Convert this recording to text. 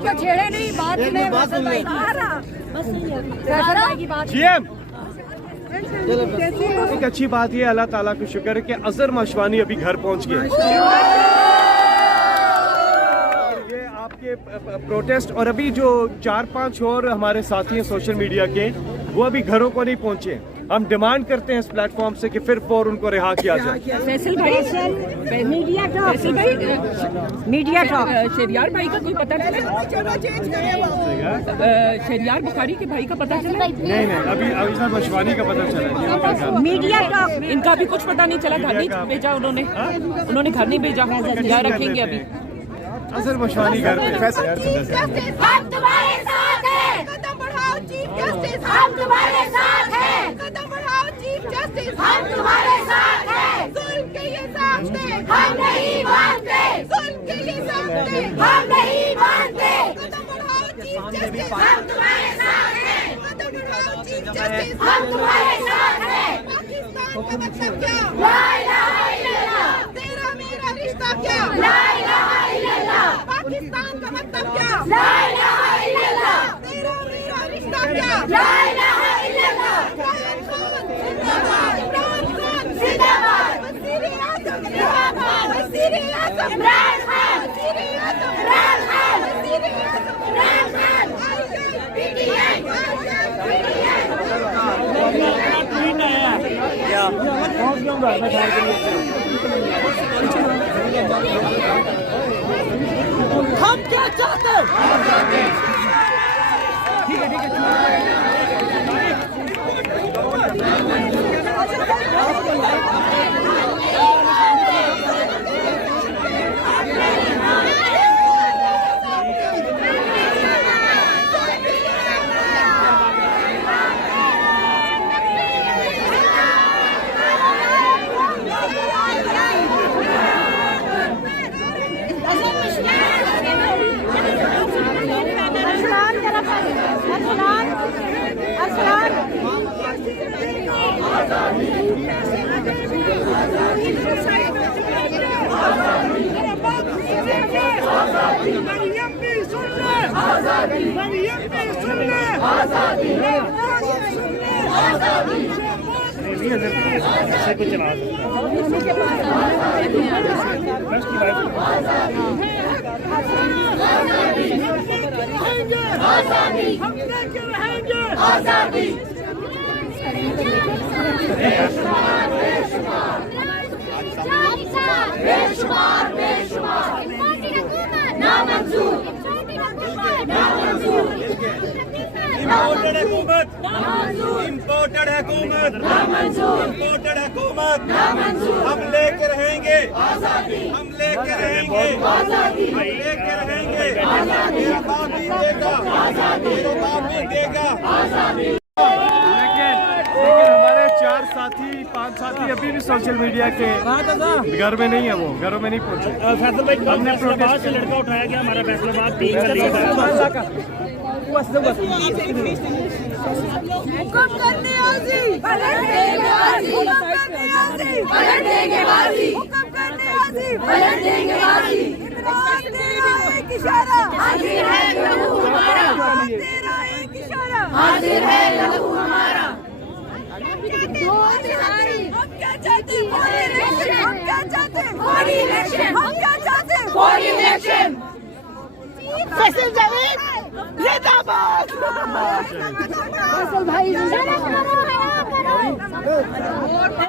तो छेड़े नहीं, बात में जीएम एक अच्छी बात ये अल्लाह ताला का शुक्र है कि अजहर मशवानी अभी घर पहुंच गए। ये आपके प्रोटेस्ट और अभी जो 4-5 और हमारे साथी हैं सोशल मीडिया के, वो अभी घरों को नहीं पहुंचे। हम डिमांड करते हैं इस प्लेटफॉर्म से कि फिर फौर उनको रिहा किया जाए। फैसल भाई, media talk, media talk, Shahriyar भाई का कोई पता चला? शहरियार बुखारी के भाई का पता चला? नहीं, अभी अजहर मशवानी का पता चला। मीडिया टॉक, इनका भी कुछ पता नहीं चला। घर नहीं भेजा उन्होंने घर नहीं भेजा, घर रखेंगे अभी। अजहर मशवानी घर पे। हम तुम्हारे साथ हैं, कदम बढ़ाओ चीफ जस्टिस, हम तुम्हारे साथ हैं, कदम बढ़ाओ चीफ जस्टिस, हम तुम्हारे साथ हैं, जुल्म के ये सामने हम नहीं मानते, जुल्म के ये सामने हम नहीं मानते, कदम बढ़ाओ चीफ जस्टिस, हम तुम्हारे साथ हैं, कदम बढ़ाओ चीफ जस्टिस, हम तुम्हारे साथ हैं। पाकिस्तान का मतलब क्या? ला इलाहा इल्लल्लाह। तेरा मेरा रिश्ता क्या? ला इलाहा इल्लल्लाह। पाकिस्तान का मतलब क्या? ला इलाहा इल्लल्लाह। तेरा मेरा रिश्ता क्या? ला इलाहा इल्लल्लाह। इमरान खान जिंदाबाद, इमरान खान जिंदाबाद, वज़ीर-ए-आज़म जिंदाबाद, वज़ीर-ए-आज़म इमरान खान, वज़ीर-ए-आज़म इमरान खान, वज़ीर-ए-आज़म इमरान खान। पीटीआई हम क्या चाहते हैं? ठीक है इम्पोर्टेड हुकूमत हम लेके रहेंगे, हम लेके रहेंगे, हम लेके रहेंगे। मेरा बाप भी देगा, मेरा बाप भी देगा। लेकिन हमारे 4-5 साथी अभी भी सोशल मीडिया के घर में नहीं है, वो घरों में नहीं पहुंचे। फैसल भाई, हमने फैसलाबाद से लड़का उठाया गया, हमारा फैसलाबाद 3 का लीड है। हुक्म करने आजी, पलट देंगे आजी, हुक्म करने आजी, पलट देंगे आजी, हुक्म करने आजी, पलट देंगे आजी। इमरान तेरा एक इशारा, हाजिर है लहू हमारा, तेरा एक इशारा, हाजिर है लहू हमारा। हम क्या चाहते? फौरी इलेक्शन। हम क्या चाहते? फौरी इलेक्शन। हम क्या चाहते? फौरी इलेक्शन। फैसल जावेद जिंदाबाद। फैसल भाई जिंदाबाद।